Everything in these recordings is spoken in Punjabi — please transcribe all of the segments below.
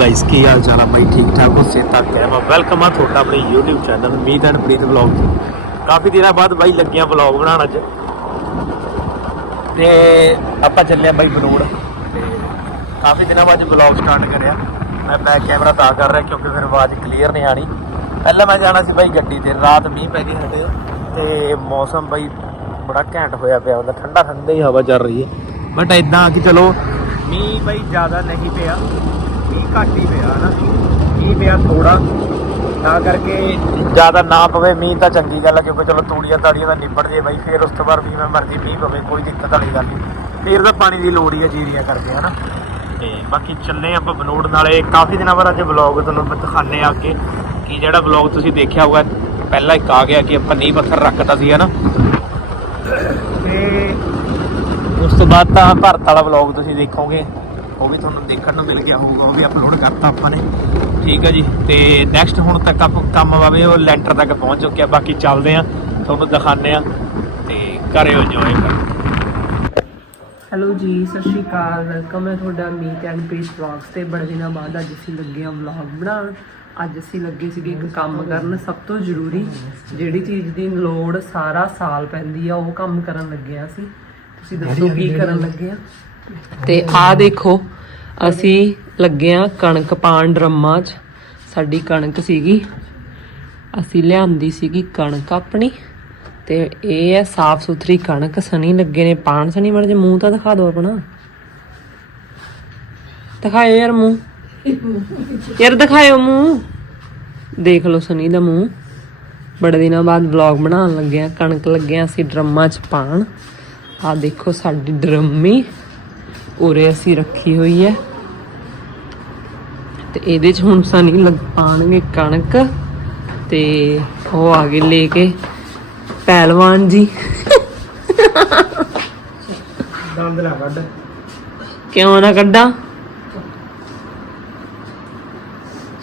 ਗਾਇਸ ਕੀ ਹਾਲ ਚਾਲ ਆ ਬਾਈ? ਠੀਕ ਠਾਕ ਹੋ? ਸੇਤਾ ਕਹਿਵਾ ਵੈਲਕਮ ਆ ਤੁਹਾਡਾ ਆਪਣੇ YouTube channel Meet and Preet vlog ਤੇ। ਕਾਫੀ ਦਿਨਾਂ ਬਾਅਦ ਬਾਈ ਲੱਗਿਆ ਵਲੌਗ ਬਣਾਉਣ ਅੱਜ। ਤੇ ਆਪਾਂ ਚੱਲੇ ਆ ਬਾਈ ਬਨੂੜ। ਤੇ ਕਾਫੀ ਦਿਨਾਂ ਬਾਅਦ ਵਲੌਗ ਸਟਾਰਟ ਕਰਿਆ। ਮੈਂ ਬੈਕ ਕੈਮਰਾ ਤਾਂ ਕਰ ਰਿਹਾ ਕਿਉਂਕਿ ਫਿਰ ਆਵਾਜ਼ ਕਲੀਅਰ ਨਹੀਂ ਆਣੀ ਪਹਿਲਾਂ ਮੈਂ ਜਾਣਾ ਸੀ ਬਾਈ ਗੱਡੀ ਤੇ। ਰਾਤ ਮੀਂਹ ਪੈ ਗਈ ਹਟੇ ਤੇ ਮੌਸਮ ਬਾਈ ਬੜਾ ਘੈਂਟ ਹੋਇਆ ਪਿਆ। ਹੁੰਦਾ ਠੰਡਾ ਠੰਡਾ ਹੀ ਹਵਾ ਚੱਲ ਰਹੀ ਹੈ। ਬਟ ਇਦਾਂ ਕਿ ਚਲੋ ਮੀਂਹ ਬਾਈ ਜ਼ਿਆਦਾ ਨਹੀਂ ਪਿਆ। ਘੱਟ ਹੀ ਪਿਆ ਹਨਾ? ਮੀਂਹ ਪਿਆ ਥੋੜਾ ਤਾਂ ਕਰਕੇ ਜ਼ਿਆਦਾ ਨਾ ਪਵੇ ਮੀਂਹ ਤਾਂ ਚੰਗੀ ਗੱਲ ਹੈ ਕਿਉਂਕਿ ਚਲੋ ਤੂੜੀਆਂ ਤਾੜੀਆਂ ਦਾ ਨਿਬੜ ਜੇ ਬਾਈ ਫਿਰ ਉਸ ਤੋਂ ਬਾਅਦ ਜਿਵੇਂ ਮਰਜ਼ੀ ਮੀਂਹ ਪਵੇ ਕੋਈ ਦਿੱਕਤ ਵਾਲੀ ਗੱਲ ਨਹੀਂ। ਫਿਰ ਤਾਂ ਪਾਣੀ ਦੀ ਲੋੜ ਹੀ ਹੈ ਜੀਰੀਆਂ ਕਰਕੇ ਹਨਾ? ਤੇ ਬਾਕੀ ਚੱਲੇ ਆਪਾਂ ਬਨੋੜ ਨਾਲੇ ਕਾਫੀ ਦਿਨਾਂ ਬਾਅਦ ਅੱਜ ਵਲੌਗ ਤੁਹਾਨੂੰ ਮੈਂ ਦਿਖਾਣੇ ਆ ਕੇ ਕਿ ਜਿਹੜਾ ਵਲੌਗ ਤੁਸੀਂ ਦੇਖਿਆ ਹੋਊਗਾ ਪਹਿਲਾਂ ਇੱਕ ਆ ਗਿਆ ਕਿ ਆਪਾਂ ਨੀਂਹ ਪੱਥਰ ਰੱਖਤਾ ਸੀ ਹਨਾ? ਤੇ ਉਸ ਤੋਂ ਬਾਅਦ ਤਾਂ ਭਾਰਤ ਵਾਲਾ ਵਲੌਗ ਤੁਸੀਂ ਦੇਖੋਗੇ। ਉਹ ਵੀ ਤੁਹਾਨੂੰ ਦੇਖਣ ਨੂੰ ਮਿਲ ਗਿਆ ਹੋਊਗਾ ਉਹ ਵੀ ਅਪਲੋਡ ਕਰਤਾ ਆਪਾਂ ਨੇ। ਠੀਕ ਹੈ ਜੀ ਤੇ ਨੈਕਸਟ ਹੁਣ ਤੱਕ ਆਪ ਕੰਮ ਵਾਵੇ ਉਹ ਲੈਂਟਰ ਤੱਕ ਪਹੁੰਚ ਚੁੱਕਿਆ ਬਾਕੀ ਚੱਲਦੇ ਆ ਤੁਹਾਨੂੰ ਦਿਖਾਣੇ ਆ ਤੇ ਕਰਿਓ ਇੰਜੋਏ ਕਰ। ਹੈਲੋ ਜੀ ਸਤਿ ਸ਼੍ਰੀ ਅਕਾਲ ਵੈਲਕਮ ਹੈ ਤੁਹਾਡਾ ਮੀਟ ਐਂਡ ਪੀਸ ਵਲੌਗਸ ਤੇ ਬੜੇ ਦਿਨਾਂ ਬਾਅਦ ਅੱਜ ਅਸੀਂ ਲੱਗੇ ਹਾਂ ਵਲੌਗ ਬਣਾਉਣ। ਅੱਜ ਅਸੀਂ ਲੱਗੇ ਸੀਗੇ ਇੱਕ ਕੰਮ ਕਰਨ ਸਭ ਤੋਂ ਜ਼ਰੂਰੀ ਜਿਹੜੀ ਚੀਜ਼ ਦੀ ਲੋੜ ਸਾਰਾ ਸਾਲ ਪੈਂਦੀ ਆ ਉਹ ਕੰਮ ਕਰਨ ਲੱਗੇ ਆ ਅਸੀਂ। ਤੁਸੀਂ ਦੱਸੋ ਕੀ ਕਰਨ ਲੱਗੇ ਆ ਤੇ ਆਹ ਦੇਖੋ, ਅਸੀਂ ਲੱਗੇ ਆ ਕਣਕ ਪਾਣ ਡਰਮਾਂ 'ਚ। ਸਾਡੀ ਕਣਕ ਸੀਗੀ, ਅਸੀਂ ਲਿਆਂਦੀ ਸੀਗੀ ਕਣਕ ਆਪਣੀ। ਤੇ ਇਹ ਹੈ ਸਾਫ਼ ਸੁਥਰੀ ਕਣਕ, ਸਨੀ ਲੱਗੇ ਨੇ ਪਾਣ ਸਨੀ ਮੜ ਜੇ ਮੂੰਹ ਤਾਂ ਦਿਖਾ ਦਿਓ ਆਪਣਾ। ਦਿਖਾਇਓ ਯਾਰ ਮੂੰਹ। ਯਾਰ ਦਿਖਾਇਓ ਮੂੰਹ। ਦੇਖ ਲਓ ਸਨੀ ਦਾ ਮੂੰਹ। ਬੜੇ ਦਿਨਾਂ ਬਾਅਦ ਵਲੌਗ ਬਣਾਉਣ ਲੱਗੇ ਆ ਕਣਕ ਲੱਗੇ ਆ ਅਸੀਂ ਡਰਮਾਂ 'ਚ ਪਾਣ ਆ ਦੇਖੋ ਸਾਡੀ ਡਰਮੀ। ਉਰੇ ਅਸੀਂ ਰੱਖੀ ਹੋਈ ਹੈ। ਤੇ ਇਹਦੇ 'ਚ ਹੁਣ ਸਨੀ ਲੱਗ ਪਾਣਗੇ ਕਣਕ ਤੇ ਉਹ ਆ ਗਏ ਲੈ ਕੇ ਪਹਿਲਵਾਨ ਜੀ। ਦੰਦ ਨਾ ਕੱਢ। ਕਿਉਂ ਨਾ ਕੱਢਾਂ?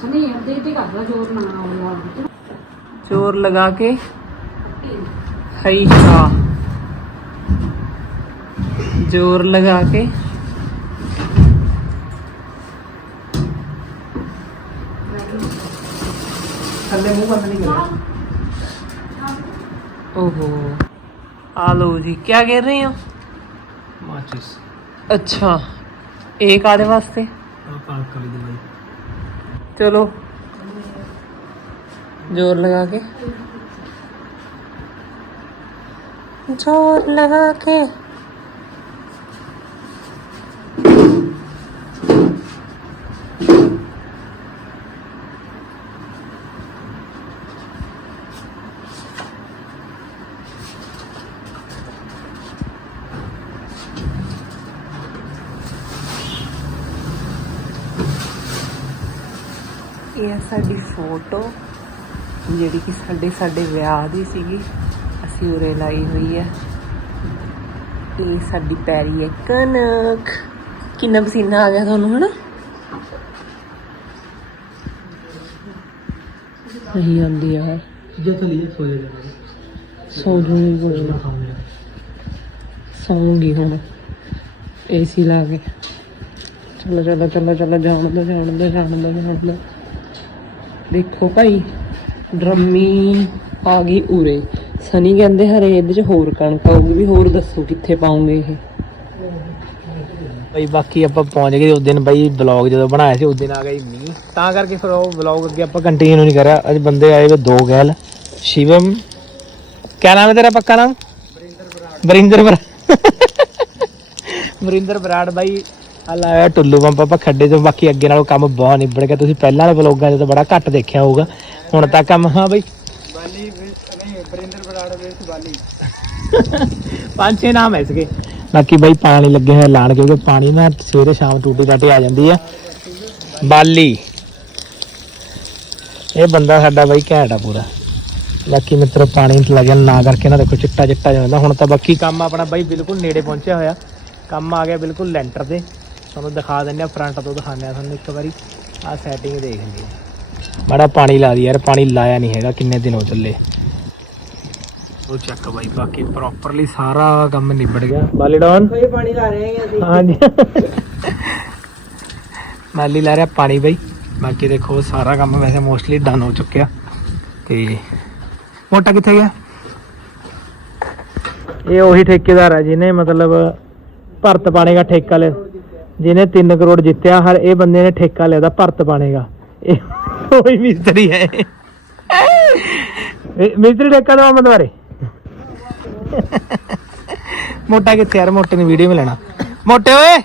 ਸੁਣੀ ਅੱਧੇ ਤੇ ਕਰ ਲਾ ਜੋਰ ਨਾ ਆਉਂਦਾ ਜ਼ੋਰ ਲਗਾ ਕੇ। ਹਈ ਸ਼ਾ। ਜ਼ੋਰ ਲਗਾ ਕੇ। ਥੱਲੇ ਮੂੰਹ ਬੰਦ ਨਹੀਂ ਕਰਨਾ ਓਹੋ। ਆ ਲੋ ਜੀ ਕੀ ਕਹਿ ਰਹੇ ਹੋ? ਮਾਚਿਸ। ਅੱਛਾ ਇਹ ਕਾਦੇ ਵਾਸਤੇ? ਆ ਕਣਕ ਵਾਲੀ ਦਵਾਈ। ਚਲੋ ਜ਼ੋਰ ਲਗਾ ਇਹ ਆ ਸਾਡੀ ਫੋਟੋ ਜਿਹੜੀ ਕਿ ਸਾਡੇ ਸਾਡੇ ਵਿਆਹ ਦੀ ਸੀਗੀ ਅਸੀਂ ਉਰੇ ਲਾਈ ਹੋਈ ਹੈ। ਇਹ ਸਾਡੀ ਪੈਰੀ ਹੈ ਕਨਕ ਕਿੰਨਾ ਪਸੀਨਾ ਆ ਗਿਆ ਤੁਹਾਨੂੰ ਹਨਾ? ਨਹੀਂ ਆਉਂਦੀ ਯਾਰ ਜੇ ਥੱਲੇ ਸੋ ਜਾਣਾ। ਸੌ ਜੂਗੀ ਕੋਈ ਨਾ। ਸੌਂਗੀ ਹੁਣ। ਏਸੀ ਲਾ ਕੇ। ਚਲੋ ਚਲੋ ਚਲੋ ਚਲੋ ਜਾਣ ਦੋ ਜਾਣ ਦੋ ਜਾਣ ਦੋ ਜਾਣ ਦੋ। ਦੇਖੋ ਭਾਈ ਡਰਮੀ ਆ ਗਈ ਉਰੇ। ਸਨੀ ਕਹਿੰਦੇ ਹਰੇ ਇਹਦੇ ਚ ਹੋਰ ਕਣਕ ਆਊਗੀ ਵੀ ਹੋਰ ਦੱਸੋ ਕਿੱਥੇ ਪਾਉਂਗੇ ਇਹ। ਬਈ ਬਾਕੀ ਆਪਾਂ ਪਹੁੰਚ ਗਏ ਉਸ ਦਿਨ ਬਈ ਵਲੌਗ ਜਦੋਂ ਬਣਾਇਆ ਸੀ ਉਸ ਦਿਨ ਆ ਗਈ ਮੀਂਹ। ਤਾਂ ਕਰਕੇ ਫਿਰ ਉਹ ਵਲੌਗ ਅੱਗੇ ਆਪਾਂ ਕੰਟੀਨਿਊ ਨਹੀਂ ਕਰਿਆ। ਅੱਜ ਬੰਦੇ ਆਏ ਵੇ ਦੋ ਗੈਲ। ਸ਼ਿਵਮ ਕਿਆ ਨਾਮ ਹੈ ਤੇਰਾ ਪੱਕਾ ਨਾਮ? ਬਰਿੰਦਰ ਬਰਾੜ। ਬਰਿੰਦਰ ਬਰਾੜ ਬਾਈ ਹਲ ਆਇਆ ਟੁੱਲੂ ਪੰਪ ਆਪਾਂ ਖੱਡੇ ਤੋਂ ਬਾਕੀ ਅੱਗੇ ਨਾਲੋਂ ਕੰਮ ਬਹੁਤ ਨਿਬੜ ਗਿਆ। ਤੁਸੀਂ ਪਹਿਲਾਂ ਵਾਲੇ ਵਲੌਗਾਂ 'ਚ ਤਾਂ ਬੜਾ ਘੱਟ ਦੇਖਿਆ ਹੋਊਗਾ ਹੁਣ ਤਾਂ ਕੰਮ ਹਾਂ ਬਾਈ। ਬਾਲੀ ਨਹੀਂ ਬਰਿੰਦਰ ਬਰਾੜ ਵੇਸ ਬਾਲੀ। ਪੰਜ ਛੇ ਨਾਮ ਹੈ ਇਸਕੇ। ਬਾਕੀ ਬਾਈ ਪਾਣੀ ਲੱਗੇ ਹੋਏ ਲਾਣ ਕਿਉਂਕਿ ਪਾਣੀ ਨਾ ਸਵੇਰੇ ਸ਼ਾਮ ਟੂਟੀ ਟਾਟੀ ਆ ਜਾਂਦੀ ਆ। ਬਾਲੀ। ਇਹ ਬੰਦਾ ਸਾਡਾ ਬਾਈ ਘੈਂਟ ਆ ਪੂਰਾ। ਬਾਕੀ ਮਿੱਤਰੋ ਪਾਣੀ ਲੱਗਿਆ ਨਾ ਕਰਕੇ ਨਾ ਦੇਖੋ ਚਿੱਟਾ ਚਿੱਟਾ ਜਾਂਦਾ ਹੁਣ ਤਾਂ ਬਾਕੀ ਕੰਮ ਆਪਣਾ ਬਾਈ ਬਿਲਕੁਲ ਨੇੜੇ ਪਹੁੰਚਿਆ ਹੋਇਆ। ਕੰਮ ਆ ਗਿਆ ਬਿਲਕੁਲ ਲੈਂਟਰ ਤੇ। ਤੁਹਾਨੂੰ ਦਿਖਾ ਦਿੰਦੇ ਆ ਫਰੰਟ ਤੋਂ ਦਿਖਾਉਂਦੇ ਆ ਤੁਹਾਨੂੰ ਇੱਕ ਵਾਰੀ। ਆਹ ਸੈਟਿੰਗ ਦੇਖ ਲਈ ਬੜਾ ਪਾਣੀ ਲਾ ਦੀ ਯਾਰ ਪਾਣੀ ਲਾਇਆ ਨਹੀਂ ਹੈਗਾ ਕਿੰਨੇ ਦਿਨ ਹੋ ਚੱਲੇ। ਉਹ ਚੱਕ ਬਾਈ ਬਾਕੀ ਪ੍ਰੋਪਰਲੀ ਸਾਰਾ ਕੰਮ ਨਿਬੜ ਗਿਆ। ਬਾਲੀ ਡਾਊਨ? ਕੋਈ ਪਾਣੀ ਲਾ ਰਹੇ ਹਾਂ ਅਸੀਂ ਹਾਂਜੀ। ਮਾਲੀ ਲੈ ਰਿਹਾ ਪਾਣੀ ਬਈ। ਬਾਕੀ ਦੇਖੋ ਸਾਰਾ ਕੰਮ ਵੈਸੇ ਮੋਸਟਲੀ ਡਨ ਹੋ ਚੁੱਕਿਆ। ਤੇ ਮੋਟਾ ਕਿੱਥੇ ਗਿਆ? ਇਹ ਉਹੀ ਠੇਕੇਦਾਰ ਹੈ ਜਿਹਨੇ ਮਤਲਬ ਭਰਤ ਪਾਣੇ ਦਾ ਠੇਕਾ ਲਿਆ ਜਿਹਨੇ 3 ਕਰੋੜ ਜਿੱਤਿਆ, ਹਰ ਇਹ ਬੰਦੇ ਨੇ ਠੇਕਾ ਲਿਆ ਦਾ ਭਰਤ ਪਾਣੇਗਾ ਇਹ ਉਹੀ ਮਿਸਤਰੀ ਹੈ। ਮਿਸਤਰੀ ਠੇਕਾ ਦਵਾ ਮੈਂ ਦੁਬਾਰੇ ਮੋਟਾ ਕਿੱਥੇ ਯਾਰ, ਮੋਟੇ ਨੇ ਵੀਡੀਓ ਮਿਲਣਾ। ਮੋਟੇ ਓਏ!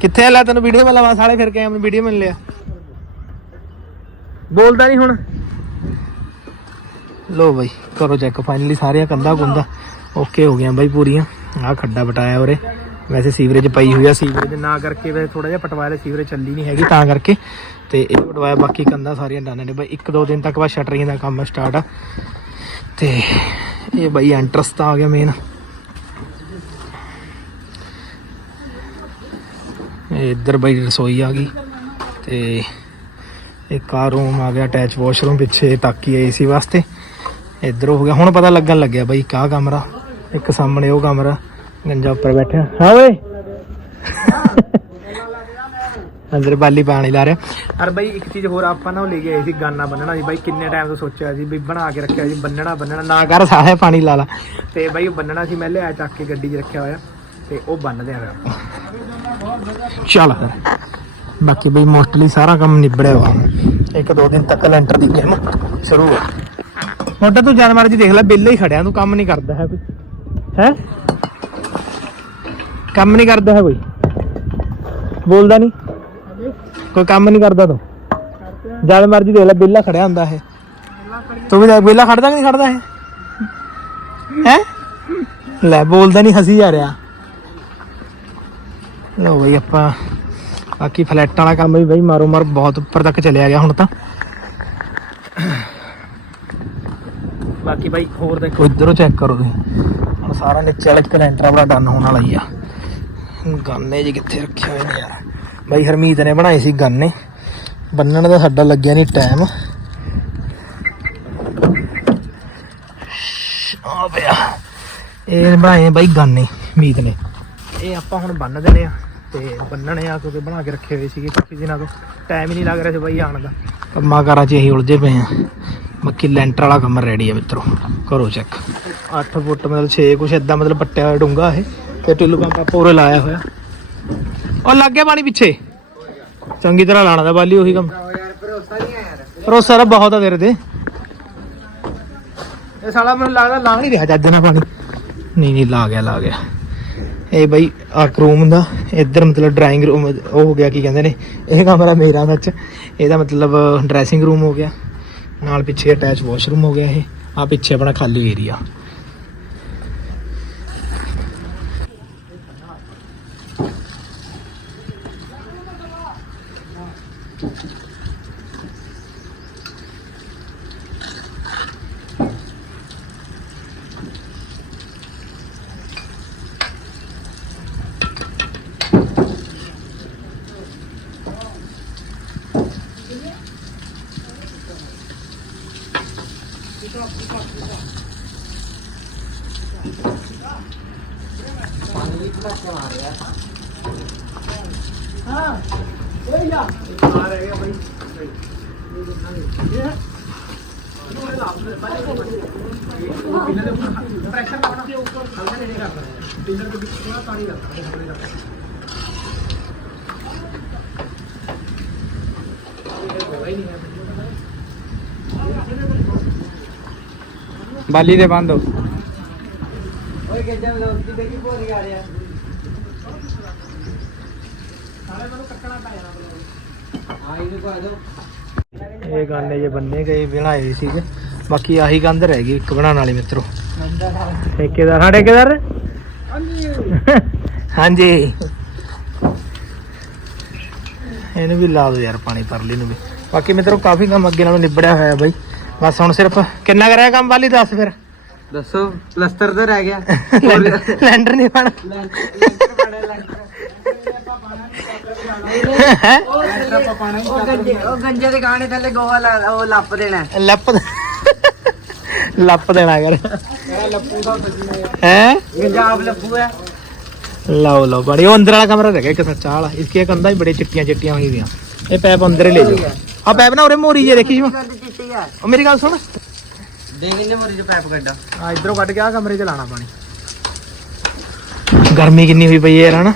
ਕਿੱਥੇ ਆ ਲੈ ਤੈਨੂੰ ਵੀਡੀਓ ਮਿਲਾਵਾਂ ਸਾਲੇ ਫਿਰ ਕੇ ਆਪਣੀ ਵੀਡੀਓ ਮਿਲ ਲਿਆ। ਬੋਲਦਾ ਨਹੀਂ ਹੁਣ। ਲੋ ਬਾਈ, ਕਰੋ ਚੈੱਕ ਫਾਈਨਲੀ ਸਾਰੀਆਂ ਕੰਦਾ ਕੁੰਦਾ ਓਕੇ ਹੋ ਗਿਆ ਬਾਈ ਪੂਰੀਆਂ। ਆਹ ਖੱਡਾ ਬਟਾਇਆ ਉਰੇ। ਵੈਸੇ ਸੀਵਰੇਜ ਪਈ ਹੋਈ ਆ, ਸੀਵਰੇਜ ਨਾ ਕਰਕੇ ਵੈਸੇ ਥੋੜਾ ਜਿਹਾ ਪਟਵਾਇਆ ਸੀਵਰੇਜ ਚੱਲੀ ਨਹੀਂ ਹੈਗੀ ਤਾਂ ਕਰਕੇ ਤੇ ਇਹ ਪਟਵਾਇਆ ਬਾਕੀ ਕੰਧਾਂ ਸਾਰੀਆਂ ਡਨ ਨੇ ਬਾਈ, ਇੱਕ ਦੋ ਦਿਨ ਤੱਕ ਬਾਅਦ ਸ਼ਟਰਿੰਗ ਦਾ ਕੰਮ ਸਟਾਰਟ ਆ। ਤੇ ਇਹ ਬਾਈ ਐਂਟਰਸ ਤਾਂ ਆ ਗਿਆ ਮੇਨ ਇੱਧਰ ਬਾਈ ਰਸੋਈ ਆ ਗਈ ਤੇ ਇੱਕ ਆ ਰੂਮ ਆ ਗਿਆ ਅਟੈਚ ਵਾਸ਼ਰੂਮ ਪਿੱਛੇ ਤਾਕੀ ਆਈ ਸੀ ਵਾਸਤੇ। ਇੱਧਰ ਹੋ ਗਿਆ, ਹੁਣ ਪਤਾ ਲੱਗਣ ਲੱਗਿਆ ਬਾਈ ਕਾ ਕਮਰਾ, ਇੱਕ ਸਾਹਮਣੇ ਉਹ ਕਮਰਾ। ਗੰਜਾ ਉੱਪਰ ਬੈਠਿਆ ਹਾਂ ਓਏ। ਅੰਦਰ ਬਾਲੀ ਪਾਣੀ ਲਾ ਰਿਹਾ। ਅਰ ਬਾਈ ਇੱਕ ਚੀਜ਼ ਹੋਰ ਆਪਾਂ ਨਾ ਉਹ ਲੈ ਕੇ ਆਏ ਸੀ ਗਾਨਾ ਬੰਨਣਾ ਸੀ। ਬਾਈ ਕਿੰਨੇ ਟਾਈਮ ਤੋਂ ਸੋਚਿਆ ਸੀ ਵੀ ਬਣਾ ਕੇ ਰੱਖਿਆ ਸੀ, ਬੰਨਣਾ ਬੰਨਣਾ। ਨਾ ਕਰ, ਸਾਰਾ ਪਾਣੀ ਲਾ ਲਾ। ਤੇ ਬਾਈ ਉਹ ਬੰਨਣਾ ਸੀ, ਮੈਂ ਲਿਆ ਚੱਕ ਕੇ ਗੱਡੀ 'ਚ ਰੱਖਿਆ ਹੋਇਆ। ਤੇ ਉਹ ਬੰਨ ਦਿਆ ਫਿਰ। ਚੱਲ ਫਿਰ। ਬਾਕੀ ਬਈ ਮੋਸਟਲੀ ਸਾਰਾ ਕੰਮ ਨਿਬੜਿਆ ਵਾ। ਇੱਕ ਦੋ ਦਿਨ ਤੱਕ ਲੈਂਟਰ ਦੀ ਗੇਮ ਸ਼ੁਰੂ ਹੈ ਮੋਟਾ ਤੂੰ ਜਦ ਮਰਜ਼ੀ ਦੇਖ ਲੈ ਬਿੱਲੇ ਹੀ ਖੜਿਆ, ਤੂੰ ਕੰਮ ਨਹੀਂ ਕਰਦਾ ਹੈ ਕੋਈ। ਹੈ? ਕੰਮ ਨਹੀਂ ਕਰਦਾ ਹੈ ਕੋਈ? ਬੋਲਦਾ ਨਹੀਂ? ਕੋਈ ਕੰਮ ਨਹੀਂ ਕਰਦਾ ਤੂੰ? ਜਦ ਮਰਜ਼ੀ ਦੇਖ ਲੈ ਬਿੱਲਾ ਖੜਿਆ ਹੁੰਦਾ ਹੈ ਤੂੰ ਵੀ ਦੇਖ ਖੜਦਾ ਕਿ ਨਹੀਂ ਖੜਦਾ ਹੈ ਹੈ? ਲੈ, ਬੋਲਦਾ ਨਹੀਂ, ਹਸੀ ਜਾ ਰਿਹਾ। ਲੋ ਬਈ ਆਪਾਂ, ਬਾਕੀ ਫਲੈਟਾਂ ਵਾਲਾ ਕੰਮ ਵੀ ਬਈ ਮਾਰੋ ਮਾਰ, ਬਹੁਤ ਉੱਪਰ ਤੱਕ ਚਲਿਆ ਗਿਆ ਹੁਣ ਤਾਂ। ਬਾਕੀ ਬਾਈ ਹੋਰ ਦੇਖੋ, ਇਧਰੋਂ ਚੈੱਕ ਕਰੋ ਤੁਸੀਂ। ਹੁਣ ਸਾਰਾ ਨੀਚੇ ਵਾਲਾ ਕੈਲੰਡਰ ਆਪਣਾ ਡਨ ਹੋਣ ਵਾਲਾ ਹੀ ਆ। ਗਾਨੇ ਜੀ ਕਿੱਥੇ ਰੱਖੇ ਹੋਏ ਨੇ ਯਾਰ। ਬਾਈ ਹਰਮੀਤ ਨੇ ਬਣਾਏ ਸੀ ਗਾਨੇ। ਬੰਨਣ ਦਾ ਸਾਡਾ ਲੱਗਿਆ ਨਹੀਂ ਟਾਈਮ ਆ ਪਿਆ। ਇਹ ਬਣਾਏ ਬਾਈ ਗਾਨੇ, ਮੀਤ ਨੇ। ਇਹ ਆਪਾਂ ਹੁਣ ਬੰਨ ਦੇਣੇ ਆ ਤੇ ਬੰਨਣੇ ਆ, ਕਿਉਂਕਿ ਬਣਾ ਕੇ ਰੱਖੇ ਹੋਏ ਸੀਗੇ ਕਾਫੀ ਦਿਨਾਂ ਤੋਂ ਟਾਈਮ ਹੀ ਨਹੀਂ ਲੱਗ ਰਿਹਾ ਸੀ ਬਾਈ ਆਉਣ ਦਾ। ਕੰਮਾਂ ਕਾਰਾਂ 'ਚ ਅਸੀਂ ਉਲਝੇ ਪਏ ਆ। ਬਾਕੀ ਲੈਂਟਰ ਵਾਲਾ ਕੰਮ ਰੈਡੀ ਆ ਮਿੱਤਰੋ। ਕਰੋ ਚੈੱਕ 8 ਫੁੱਟ ਮਤਲਬ 6 ਕੁਛ ਇਦਾਂ ਮਤਲਬ ਪੱਟਿਆ ਹੋਇਆ ਡੂੰਗਾ ਇਹ। ਤੇ ਟਿੱਲੂ ਪੰਪ ਆਪਾਂ ਉਰੇ ਲਾਇਆ ਹੋਇਆ। ਉਹ ਲੱਗ ਗਿਆ ਪਾਣੀ ਪਿੱਛੇ। ਚੰਗੀ ਤਰ੍ਹਾਂ ਲਾਣਾ ਦਾ ਬਾਲੀ ਉਹੀ ਕੰਮ। ਭਰੋਸਾ ਤਾਂ ਬਹੁਤ ਆ ਤੇਰੇ ਤੇ। ਇਹ ਸਾਲਾ ਮੈਨੂੰ ਲੱਗਦਾ ਲਾ ਨਹੀਂ ਰਿਹਾ ਜੱਜ ਨਾਲ ਪਾਣੀ। ਨਹੀਂ ਨਹੀਂ, ਲਾ ਗਿਆ ਲਾ ਗਿਆ। ਇਹ ਬਈ ਆ ਰੂਮ ਦਾ, ਇੱਧਰ ਮਤਲਬ ਡਰਾਇੰਗ ਰੂਮ ਉਹ ਹੋ ਗਿਆ, ਕੀ ਕਹਿੰਦੇ ਨੇ, ਇਹ ਕਮਰਾ ਮੇਰਾ ਸੱਚ। ਇਹਦਾ ਮਤਲਬ ਡਰੈਸਿੰਗ ਰੂਮ ਹੋ ਗਿਆ। ਨਾਲ ਪਿੱਛੇ ਅਟੈਚ ਵਾਸ਼ਰੂਮ ਹੋ ਗਿਆ ਇਹ। ਆ ਪਿੱਛੇ ਆਪਣਾ ਖਾਲੀ ਏਰੀਆ ਬਾਲੀ ਦੇ ਬੰਦ ਹੋ। ਇਹ ਗਾਨੇ ਜੇ ਬੰਨੇ ਗਏ, ਬਣਾਏ ਸੀਗੇ ਬਾਕੀ ਆਹੀ ਕੰਧ ਰਹਿ ਗਈ, ਇੱਕ ਬਣਾਉਣ ਵਾਲੀ ਮਿੱਤਰੋ। ਠੇਕੇਦਾਰ, ਹਾਂ, ਠੇਕੇਦਾਰ? ਹਾਂਜੀ। ਇਹਨੂੰ ਵੀ ਲਾ ਦੋ ਯਾਰ, ਪਾਣੀ ਪਰਲੀ ਨੂੰ ਵੀ। ਬਾਕੀ ਮਿੱਤਰੋ, ਕਾਫੀ ਕੰਮ ਅੱਗੇ ਨਾਲੋਂ ਨਿਬੜਿਆ ਹੋਇਆ ਬਾਈ। ਬਸ ਹੁਣ ਸਿਰਫ ਕਿੰਨਾ ਕਰਿਆ ਕੰਮ ਵਾਲੀ ਦੱਸ ਫਿਰ? ਦੱਸੋ ਪਲਸਤਰ ਤਾਂ ਰਹਿ ਗਿਆ। ਲੈਂਡਰ ਨਹੀਂ ਪਾਣਾ ਹੈਂ? ਉਹ ਗੰਜੇ ਦੇ ਗਾਣੇ ਥੱਲੇ ਗੋਹਾ ਲਾ ਉਹ ਲੱਪ ਦੇਣਾ। ਲੱਪ ਲੱਪ ਦੇਣਾ ਕਰ। ਹੈ? ਗੰਜਾਬ ਲੱਪੂ ਹੈ। ਲਓ ਲਓ ਬੜੀ। ਉਹ ਅੰਦਰ ਵਾਲਾ ਕਮਰਾ ਰਹਿ ਗਿਆ ਇੱਕ ਸੱਚਾ ਵਾਲਾ। ਇਸਕੇ ਕੰਧਾਂ ਵੀ ਬੜੇ ਚਿੱਟੀਆਂ ਚਿੱਟੀਆਂ ਹੋਈ ਦੀਆਂ ਇਹ ਪੈਪ ਅੰਦਰ ਹੀ ਲੈ ਜਾਓ। ਆ ਪੈਪ ਨਾ ਉਰੇ ਮੋਰੀ ਜੇ ਦੇਖੀ ਜੀ ਉਹ ਮੇਰੀ ਗੱਲ ਸੁਣ। ਦੇ ਕਿੰਨੇ ਮੋਰੀ ਚ ਪੈਪ ਕੱਢਾ। ਆ ਇਧਰੋਂ ਕੱਢ ਕੇ ਆ ਕਮਰੇ 'ਚ ਲਾਣਾ ਪਾਣੀ। ਗਰਮੀ ਕਿੰਨੀ ਹੋਈ ਪਈ ਹੈ ਯਾਰ ਹਨਾ?